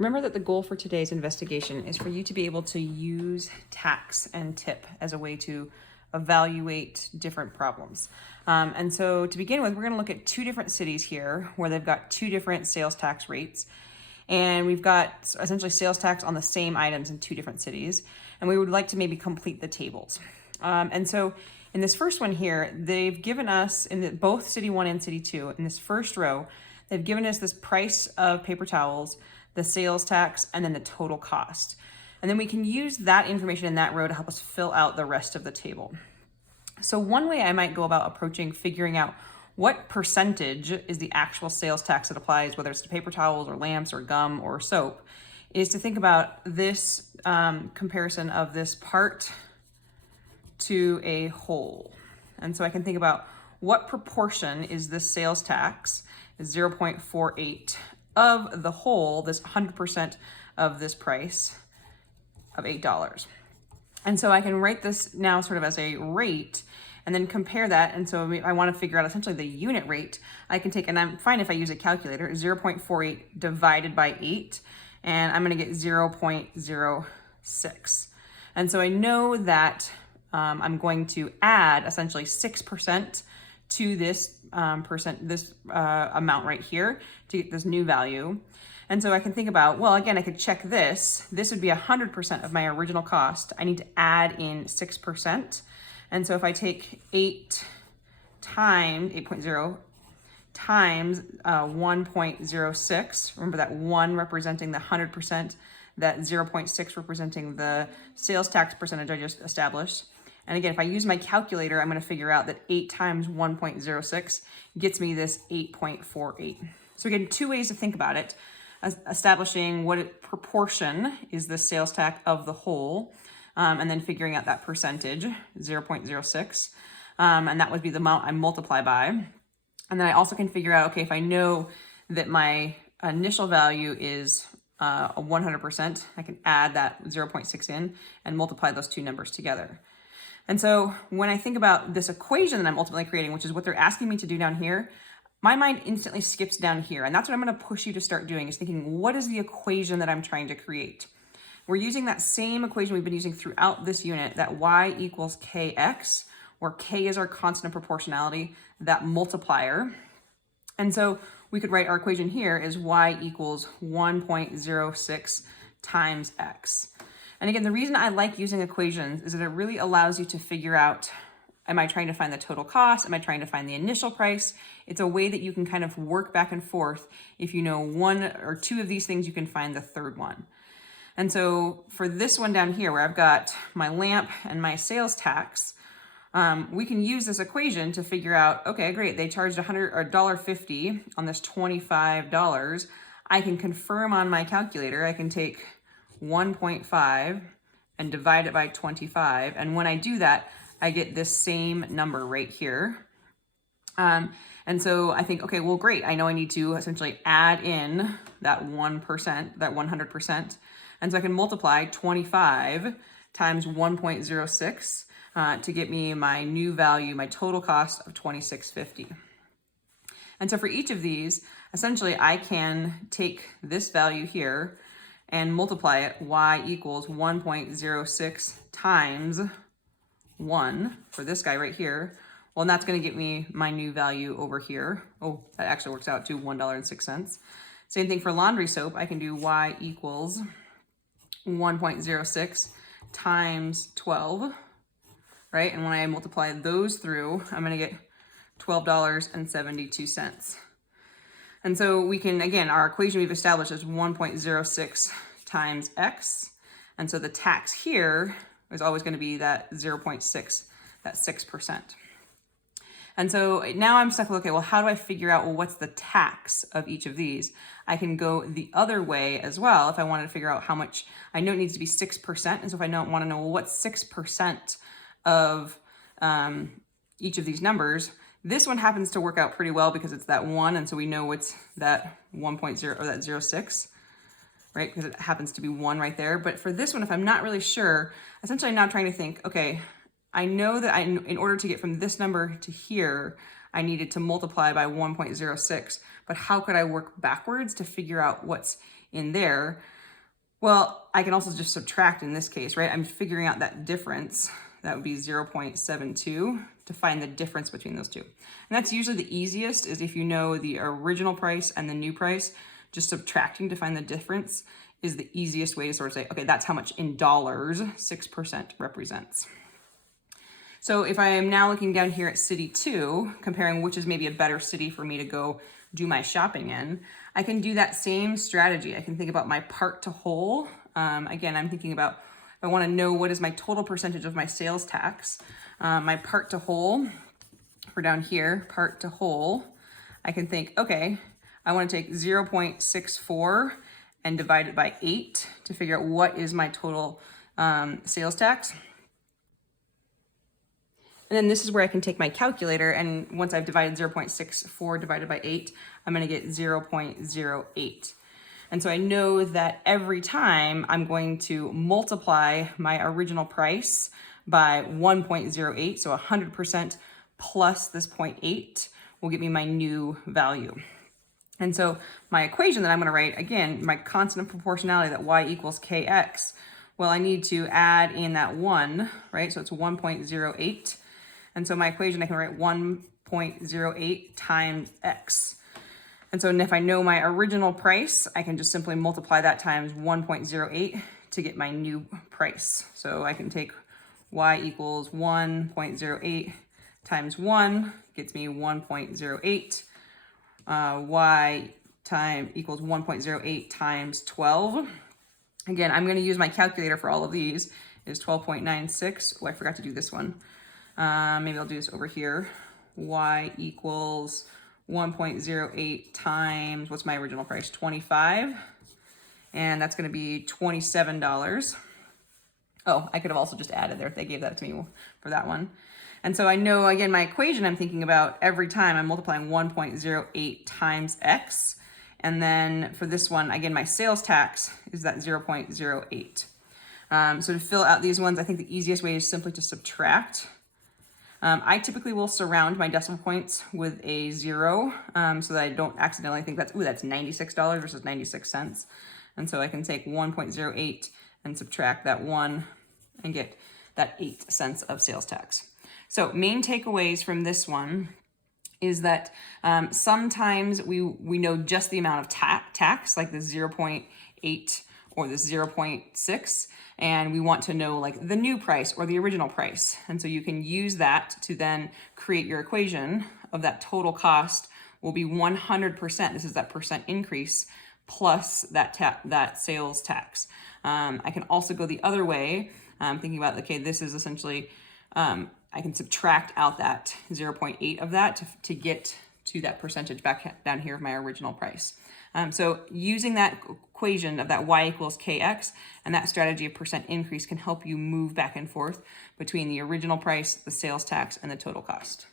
Remember that the goal for today's investigation is for you to be able to use tax and tip as a way to evaluate different problems. And so to begin with, we're going to look at two different cities here where they've got two different sales tax rates. And we've got essentially sales tax on the same items in two different cities. And we would like to maybe complete the tables. And so in this first one here, they've given us, both city one and city two, in this first row, they've given us this price of paper towels, the sales tax, and then the total cost. And then we can use that information in that row to help us fill out the rest of the table. So one way I might go about approaching figuring out what percentage is the actual sales tax that applies, whether it's to paper towels or lamps or gum or soap, is to think about this comparison of this part to a whole. And so I can think about what proportion is this sales tax, is 0.48 of the whole, this 100% of this price of $8. And so I can write this now sort of as a rate and then compare that. And so I want to figure out essentially the unit rate. I can take, and I'm fine if I use a calculator, 0.48 divided by 8, and I'm going to get 0.06. And so I know that I'm going to add essentially 6% to this amount right here to get this new value. And so I can think about, well, again, I could check this. This would be 100% of my original cost. I need to add in 6%. And so if I take 8 times 8.0 times 1.06, remember that 1 representing the 100%, that 0.6 representing the sales tax percentage I just established. And again, if I use my calculator, I'm going to figure out that 8 times 1.06 gets me this 8.48. So again, two ways to think about it. Establishing what proportion is the sales tax of the whole, and then figuring out that percentage, 0.06. And that would be the amount I multiply by. And then I also can figure out, okay, if I know that my initial value is 100%, I can add that 0.6 in and multiply those two numbers together. And so when I think about this equation that I'm ultimately creating, which is what they're asking me to do down here, my mind instantly skips down here. And that's what I'm going to push you to start doing, is thinking, what is the equation that I'm trying to create? We're using that same equation we've been using throughout this unit, that y equals kx, where k is our constant of proportionality, that multiplier. And so we could write our equation here as y equals 1.06 times x. And again, the reason I like using equations is that it really allows you to figure out, am I trying to find the total cost? Am I trying to find the initial price? It's a way that you can kind of work back and forth. If you know one or two of these things, you can find the third one. And so for this one down here, where I've got my lamp and my sales tax, we can use this equation to figure out, okay, great, they charged $1.50 on this $25. I can confirm on my calculator, I can take 1.5 and divide it by 25. And when I do that, I get this same number right here. And so I think, okay, well, great. I know I need to essentially add in that 1%, that 100%. And so I can multiply 25 times 1.06 to get me my new value, my total cost of $26.50. And so for each of these, essentially I can take this value here and multiply it, y equals 1.06 times 1 for this guy right here. Well, and that's going to get me my new value over here. Oh, that actually works out to $1.06. Same thing for laundry soap. I can do y equals 1.06 times 12, right? And when I multiply those through, I'm going to get $12.72. And so we can, again, our equation we've established is 1.06 times x. And so the tax here is always going to be that 0.6, that 6%. And so now I'm stuck with, okay, well, how do I figure out, well, what's the tax of each of these? I can go the other way as well if I wanted to figure out how much. I know it needs to be 6%. And so if I don't want to know, well, what's 6% of each of these numbers, this one happens to work out pretty well because it's that 1. And so we know it's that 1.0 or that 0.6, right? Because it happens to be 1 right there. But for this one, if I'm not really sure, essentially I'm now trying to think, okay, I know that in order to get from this number to here, I needed to multiply by 1.06, but how could I work backwards to figure out what's in there? Well, I can also just subtract in this case, right? I'm figuring out that difference. That would be 0.72 to find the difference between those two. And that's usually the easiest, is if you know the original price and the new price, just subtracting to find the difference is the easiest way to sort of say, okay, that's how much in dollars 6% represents. So if I am now looking down here at city 2, comparing which is maybe a better city for me to go do my shopping in, I can do that same strategy. I can think about my part to whole. Again, I'm thinking about, if I want to know what is my total percentage of my sales tax, my part to whole, for down here, part to whole, I can think, okay, I want to take 0.64 and divide it by 8 to figure out what is my total sales tax. And then this is where I can take my calculator, and once I've divided 0.64 divided by 8, I'm going to get 0.08. And so I know that every time I'm going to multiply my original price by 1.08, so 100% plus this 0.8 will get me my new value. And so my equation that I'm going to write, again, my constant of proportionality, that y equals kx, well, I need to add in that 1, right? So it's 1.08. And so my equation, I can write 1.08 times x. And so if I know my original price, I can just simply multiply that times 1.08 to get my new price. So I can take y equals 1.08 times 1, gets me 1.08. Y equals 1.08 times 12. Again, I'm going to use my calculator for all of these. Is 12.96. Oh, I forgot to do this one. Maybe I'll do this over here. Y equals 1.08 times, what's my original price? 25. And that's going to be $27. Oh, I could have also just added there if they gave that to me for that one. And so I know, again, my equation I'm thinking about every time I'm multiplying 1.08 times x. And then for this one, again, my sales tax is that 0.08. So to fill out these ones, I think the easiest way is simply to subtract. I typically will surround my decimal points with a 0 so that I don't accidentally think that's $96 versus 96 cents. And so I can take 1.08 and subtract that 1 and get that 8 cents of sales tax. So main takeaways from this one is that sometimes we know just the amount of tax, like the 0.8 or the 0.6, and we want to know like the new price or the original price. And so you can use that to then create your equation of that total cost will be 100%. This is that percent increase plus that sales tax. I can also go the other way, thinking about, okay, this is essentially, I can subtract out that 0.8 of that to get to that percentage back down here of my original price. So using that equation of that y equals kx and that strategy of percent increase can help you move back and forth between the original price, the sales tax, and the total cost.